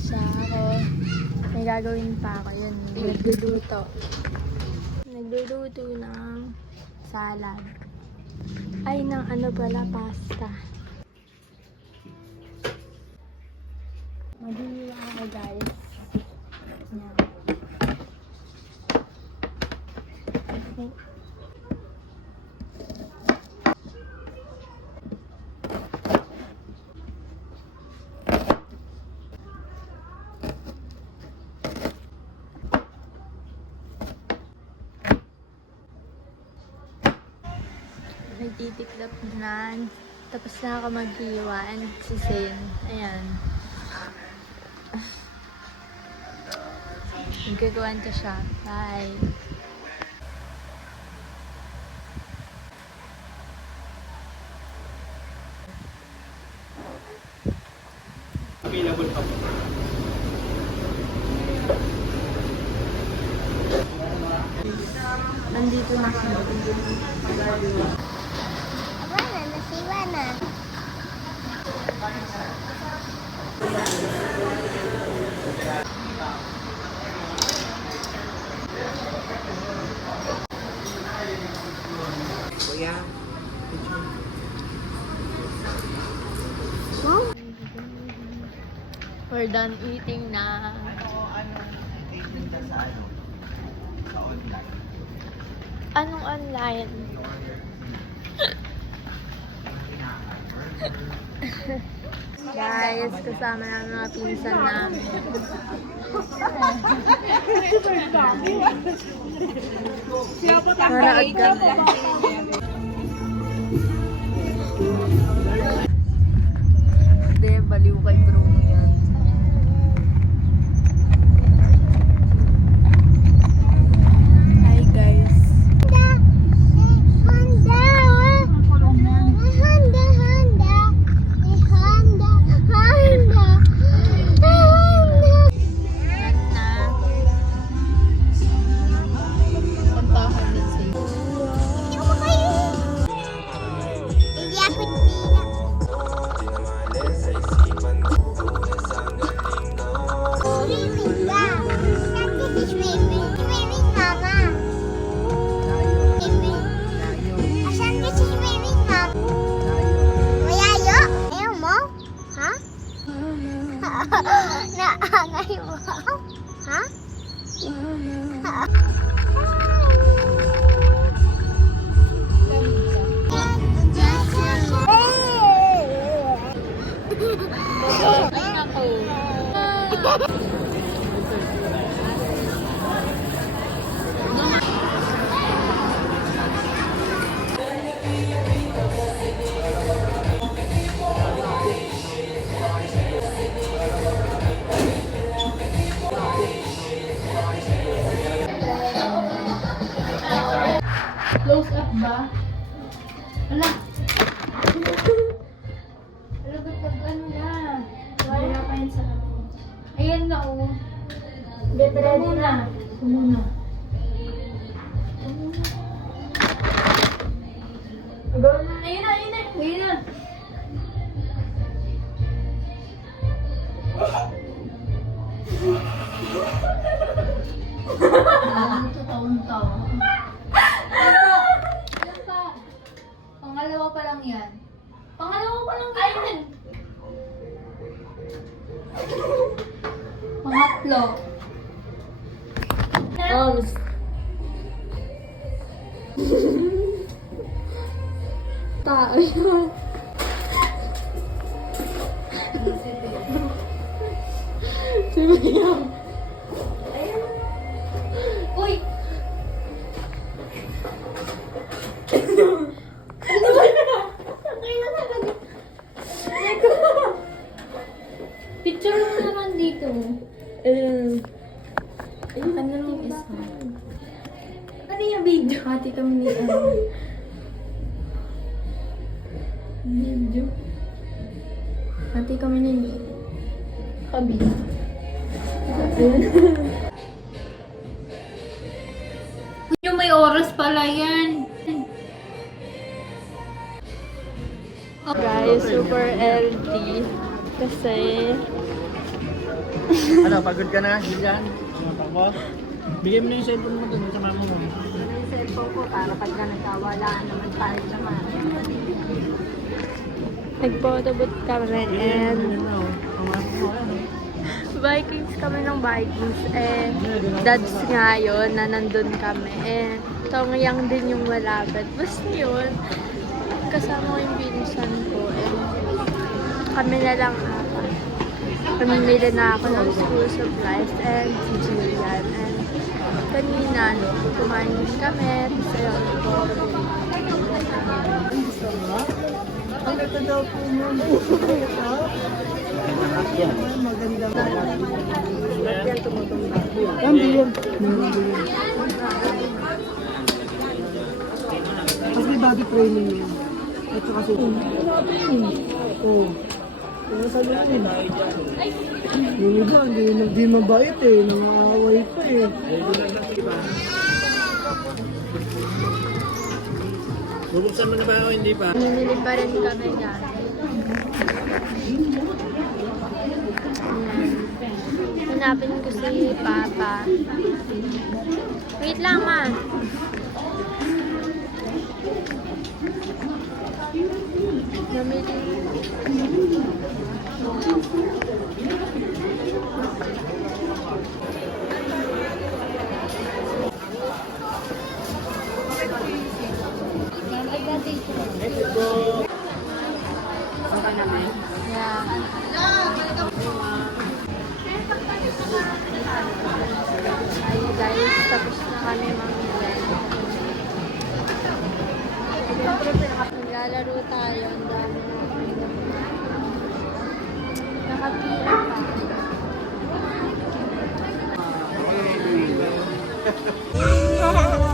sa ako. May gagawin pa ako. Yun, nagluluto. Nagluluto ng salad. Ay, ng ano pala, pasta. Maghihiwa ako, guys. Yan. Okay. Nagtitiklop na. Tapos na ako maghiwa. And si Zane. Ayan. Nagkagawan ko siya. Bye. Available pa po. Nandito na siya. Aba na, nasiwa na. Kuya, We're done eating na. Anong online? Guys, kasama ng mga pinsan namin. Manood kami. Hindi, baliw kay bro yan. Hi guys. Honda! Honda! Honda! Honda! Honda! Honda! Yan na. Puntahan na si. Hindi ako kayo. Hindi ako dila. Swimming ka. Saan ka si swimming? Swimming, mama. Swimming. Asan ka si swimming, mama? Mayayo? Ayaw mo? Ha? Naangay mo? Ha? Ay, nako. Close up ba? Ala. Ala, ba't pag ano na? Wala pa yun sa ako. Ayan na, oh. Get ready na. Ito muna. Gawin na. Ayun na, ayun na. Ayun na. Ito taon-taon. Yan pa. Pangalawa pa lang yan. Pangalawa pa lang yan. Pangatlo. Tao yun. Simayang. Uy! Ano ba na? Sakay na talaga. Picture mo naman dito. Ano yung isa? Ano yung video? Hati kami ni video. Hati kami ni Kabi. Yung may oras pala yan. Guys, super LT. Kasi Ano, pagod ka na? Diyan? Ako? Bigyan mo na yung cellphone mo dun sa mama mo. Yung cellphone ko para pag nagkawalaan naman tayo naman. Nag-photobot kami and Vikings kami ng Vikings. Dads nga yun na nandun kami. Tongyang din yung malapit. Basta yun, kasama ko yung pinsan ko. Kami na lang apat. Pamimili na ako ng school supplies and si Julian. And kanina, kumain kami. Sayo ko. Ang ganda daw po mo. Maganda mo. Yan tumutumba. Hindi yan. Kasi may body training yun. At saka susunod. Oo. Kaya sa loob. Yung iba, hindi mabait eh. Nangaaway pa eh. Bubuksan mo na ba o hindi pa? Namili pa rin kami nga. Hanapin ko si Papa. Wait lang, ma. Namili. Yeah. Ay guys, tapos na kami mamili. Naglalaro tayo. Ang dami na. Nakapila